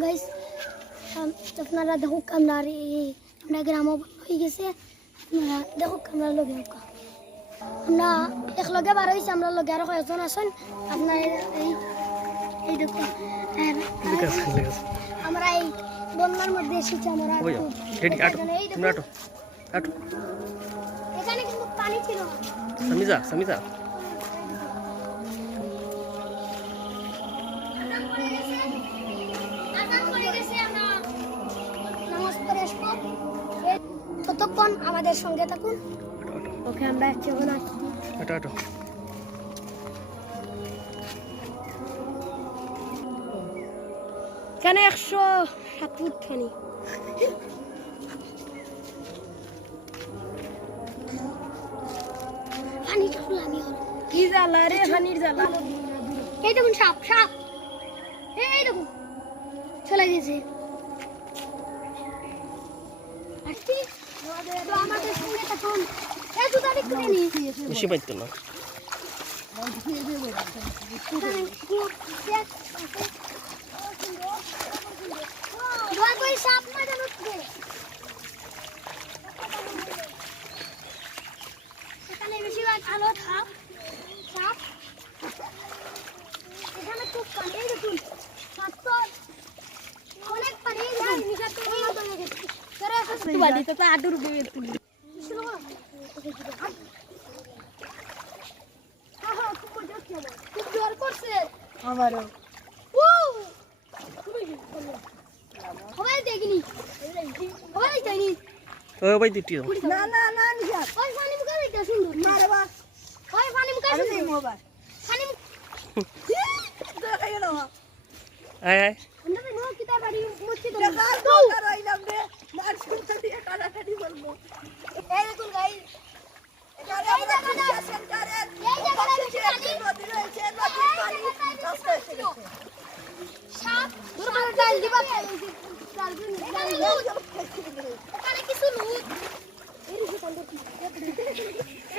Guys আপনারা দেখো আমরা গ্রাম হয়ে গেছে। আপনারা দেখো আমরা লগে আমরা এক লগে বার হয়েছি, আমরা লগে আরো কয়েকজন আছেন। আপনার এই দেখুন আমরা এই বন্যার মধ্যে এসেছি। আমরা এখানে কিন্তু পানি ছিল না। সামিজা ততক্ষণ আমাদের সঙ্গে থাকুন। ওকে আমরা কেমন আসছি কেন 107 ফুট খানি পানি আমি কি জ্বালা রে, পানির জ্বালা। এই দেখুন সাপ এই দেখুন চলে গেছে। আমাদের সঙ্গে থাকুন। বেশি পাইতো না এখানে বেশিরভাগ আলো সাপ এখানে খুব পানি দেখুন, অনেক পানি বাড়িতে তো আটু রুপে খুব জোর করছে আমারও। সবাই দেখিনি সবাই যায়নি ভাই দুটি না না না নিশা ওই পানি মুখে এটা সুন্দর মারে বা ওই পানি মুখে সুন্দর মোবাইল পানি দেখাই না আয় আমরা নো কিতা বাড়ি মুচ্ছি তো রাইলাম রে মার শুনতে দিয়ে কাটাকাটি বলবো। এই দেখুন গাইস এখানে আমরা শাসন করেন, এই জায়গাটা নদী রয়েছে, নদীর পানি রাস্তা এসে গেছে। সাপ দুর্বল ডাল দিবা এখানে কিছু লুট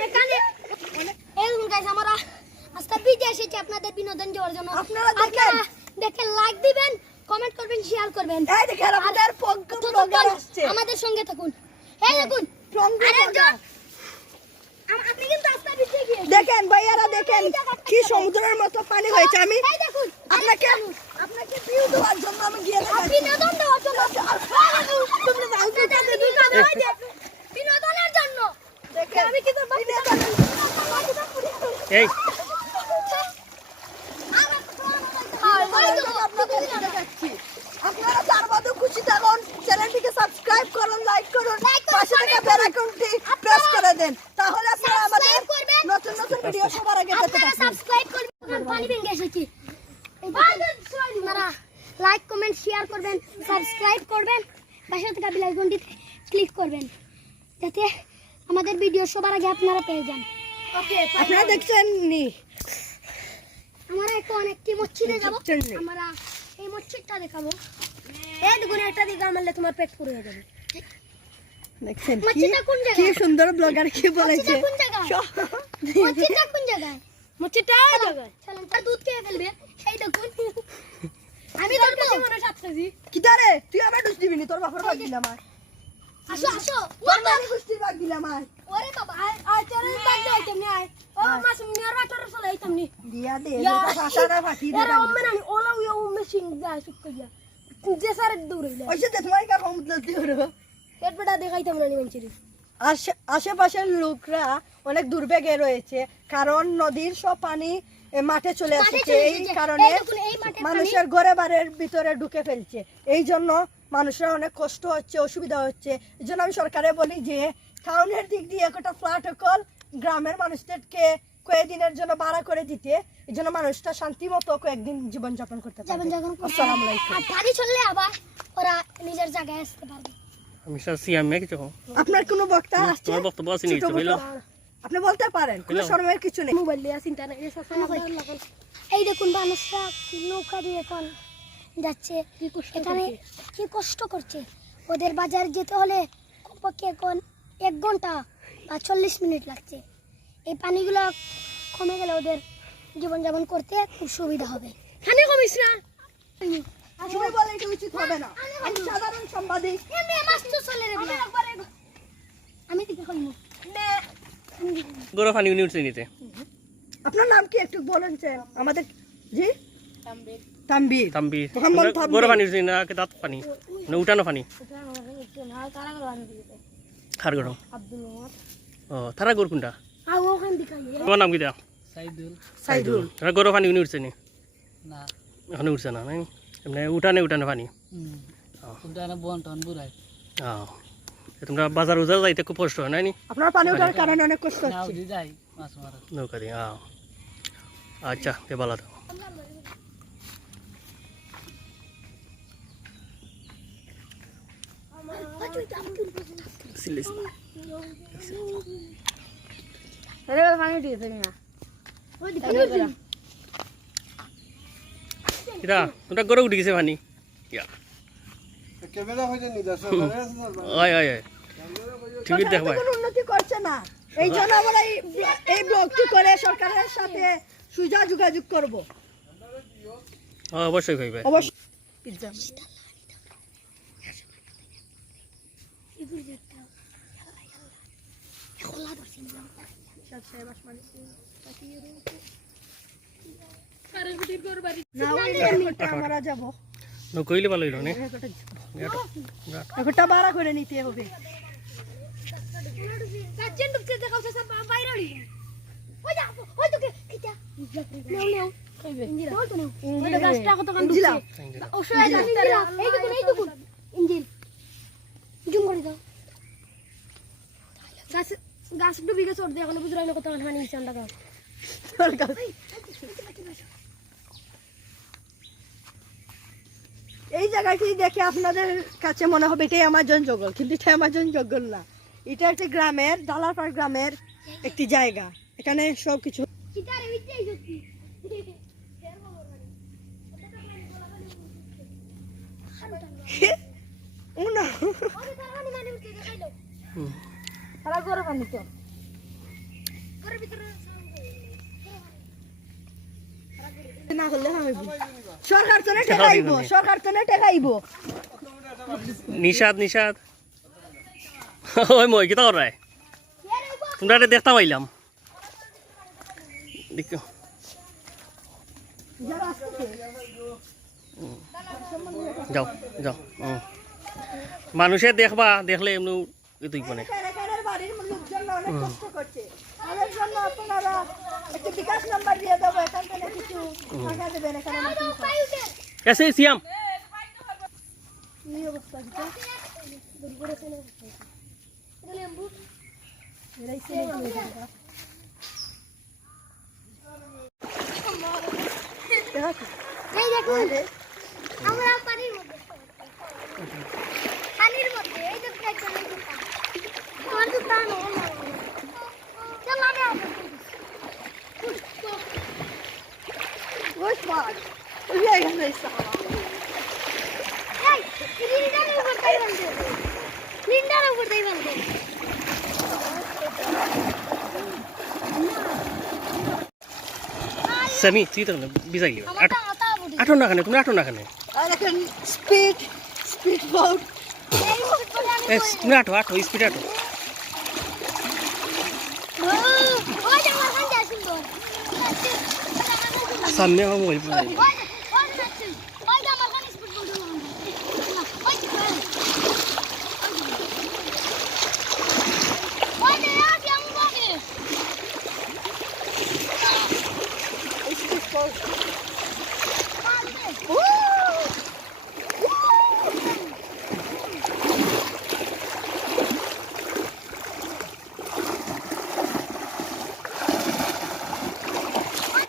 এখানে এই গাইস আমরা আজকে ভিডিও এসেছি আপনাদের বিনোদন দেওয়ার জন্য। আপনারা দেখেন লাইক দিবেন, কমেন্ট করবেন, শেয়ার করবেন। এই দেখেন আমাদের পঙ্কু ব্লগার আসছে, আমাদের সঙ্গে থাকুন। এই দেখুন আরেকজন আপনি কিন্তু আস্তে ভিডিও গিয়ে দেখেন ভাইয়ারা, দেখেন কি সমুদ্রের মতো পানি হয়েছে। আমি এই দেখুন আপনাকে ভিউ দেওয়ার জন্য আমি গিয়ে বিনোদন দেওয়ার জন্য বিনোদনের জন্য দেখেন আমি কিন্তু এই আপনারা যার মধ্যে খুশি থাকুন, চ্যানেলটিকে সাবস্ক্রাইব করুন, লাইক করুন, পাশে থাকা বেল আইকনটি প্রেস করে দেন, তাহলে আপনারা আমাদের নতুন নতুন ভিডিও সবার আগে পেতে পারবেন। সাবস্ক্রাইব করবেন, পানি ভেঙে এসেছি। আপনারা লাইক কমেন্ট শেয়ার করবেন, সাবস্ক্রাইব করবেন, পাশে থাকা বেল আইকনটি ক্লিক করবেন যাতে আমাদের ভিডিও সবার আগে আপনারা পেয়ে যান। ওকে আপনারা দেখছেন নি আমরা এখন একটি মসজিদে যাব। আমরা এই মসজিদটা দেখাবো। এই দেখুন একটা দিকে মারলে তোমার পেট পুরো হয়ে যাবে। দেখছেন মসজিদটা কোন জায়গায়? কি সুন্দর ব্লগার কি বলেছে। মসজিদটা কোন জায়গায়? মসজিদটা কোন জায়গায়? মসজিদটা এই জায়গায়। চলেন তার দুধ খেয়ে ফেলবে। এই দেখুন আমি ধরবো মনে সাথে কি দারে তুই আমার দোষ দিবি নি, তোর বাপের ভাগ দিলাম আর আসো আমি কুস্তির ভাগ দিলাম আর ওরে বাবা আয় চলেন বাদ দাও তুমি আয় ও মাসুম নিয়ার বাটার চলে আইতাম নি দিয়া দে ভাষাটা ফাটি দে এরা ওমে নানি ওলা ইয়া ওমে সিং যায় সুকইয়া যে সারে দৌড়াইলা ওইসে দে তোমার কা কম দলতি হলো। পেট পেটা দেখাইতাম নানি মঞ্চিরি। আশেপাশের লোকরা অনেক দুর্ভোগে রয়েছে, কারণ নদীর সব পানি মাঠে চলে আসছে। এই কারণে মানুষের ঘরে বাড়ির ভিতরে ঢুকে ফেলছে। এই জন্য মানুষের অনেক কষ্ট হচ্ছে, অসুবিধা হচ্ছে। এই জন্য আমি সরকারে বলি যে টাউনের দিক দিয়ে একটা ফ্ল্যাট কল গ্রামের মানুষদেরকে কয়েকদিনের জন্য ভাড়া করে দিতে, এই জন্য মানুষটা শান্তি মতো কয়েকদিন জীবনযাপন করতে পারবে। আসসালামু আলাইকুম। আর গাড়ি চললে আবার ওরা নিজের জায়গায় আসতে পারবে। আমি সিয়ামে কিছু আপনার কোনো বক্তা আসছে? তোমার বক্তব্য আছে নি? আপনি বলতে পারেন, কোনো শরমের কিছু নেই। মোবাইল দিয়ে চিন্তা নাই। এই দেখুন মানুষরা নৌকা দিয়ে এখন যাচ্ছে, এখানে কি কষ্ট করছে। ওদের বাজার যেতে হলে কমপক্ষে এখন 1 ঘন্টা বা 40 মিনিট লাগছে। এই পানিগুলো কমে গেলে ওদের জীবনযাপন করতে খুব সুবিধা হবে। পানি কমিস না। তুমি বলে এটা উচিত হবে না। আমি সাধারণ সাংবাদিক। এমনি মাছ তো চলে রে আমি দিকে কইমু গরু পানি উনি উঠছে নিতে আপনার নাম কি একটু বলেন স্যার আমাদের? জি তানবীর। তাম্বির মোহাম্মদ তানবীর। গরু পানি উঠছে না দাঁত পানি না উঠানো পানি খার গরু আব্দুল মোহাম্মদ ও তারা গরু কোনটা আও ওখান দিকে তোমার নাম কি দেয়া সাইদুল। তারা গরু পানি উনি উঠছে নি না এখন উঠছে না নাই এমনি উঠানে পানি উঠানে বন্টন বুড়াই তোমরা বাজার উজার যাইতে খুব কষ্ট হয় নাই নি আপনার পানি ওঠার কারণে অনেক কষ্ট নাও হচ্ছে। দি যাই মাছ মারা নৌকা দিয়ে আচ্ছা তে ভালো তো কিরা তোমরা গরু উঠে গেছে পানি ইয়া ওই ওই ওই টিভি দেখবা কোনো উন্নতি করছে না। এই জন্য আমরা এই ব্লগটি করে সরকারের সাথে সুজা যোগাযোগ করব। অবশ্যই কইবে অবশ্যই আমরা যাব। কইলে ভালো হইল নে একটা ভাড়া করে নিতে হবে। গাছের ঢুকতে দেখাও সব বাইরে হই ওই যা ওই তো কিটা নেও নেও ইঞ্জিল বল তো নেও ওই গাছটা কত কান ঢুকছে ওষুধ গাছটা এই দেখুন ইঞ্জিল জুম করে দাও গাছ গাছ ডুবে গেছে ওর দিয়ে এখন বুঝরাইলো কত কান হানি নিচে আন্ডা গাছ এই জায়গাটি দেখে আপনাদের কাছে মনে হবে এটাই আমাজন জঙ্গল, কিন্তু এটা আমাজন জঙ্গল না। এটা একটা গ্রামের ডালারপাড় গ্রামের একটি জায়গা। এখানে সব কিছু কিটারে উইতেই যতি উনা সারা গরু পানি তো গরু ভিতরে না করলে হইব। সরকার তো না ঠেকাইব, সরকার তো না ঠেকাইব। নিষাদ নিষাদ ওই মই কি তোর তোমরা এটা দেখতে পাইলাম দেখো যাও যাও মানুষে দেখবা দেখলে এমনি তুই মানে এখানের বাড়ির লোকজন অনেক কষ্ট করছে। তাদের জন্য আপনারা একটা বিকাশ নাম্বার দিয়ে দেবো, এখান থেকে কিছু টাকা দেবেন। এখানে এসে সিয়াম এই অবস্থা এই দেখুন আমরা পানির মধ্যে এই দেখুন একটা এই দেখুন তোমার তো তা না চল আমি ওই স্মার্ট ওই এখানে এসে এই লিন্ডার উপর তাই বলতে লিন্ডার উপর তাই বলতে সামি তুই তো বিজাই লিও আটো না খানে তুমি আটো না খানে আর এখন স্পিড বোট তুমি আটো আটো স্পিড আটো সামনে আমার মোবাইল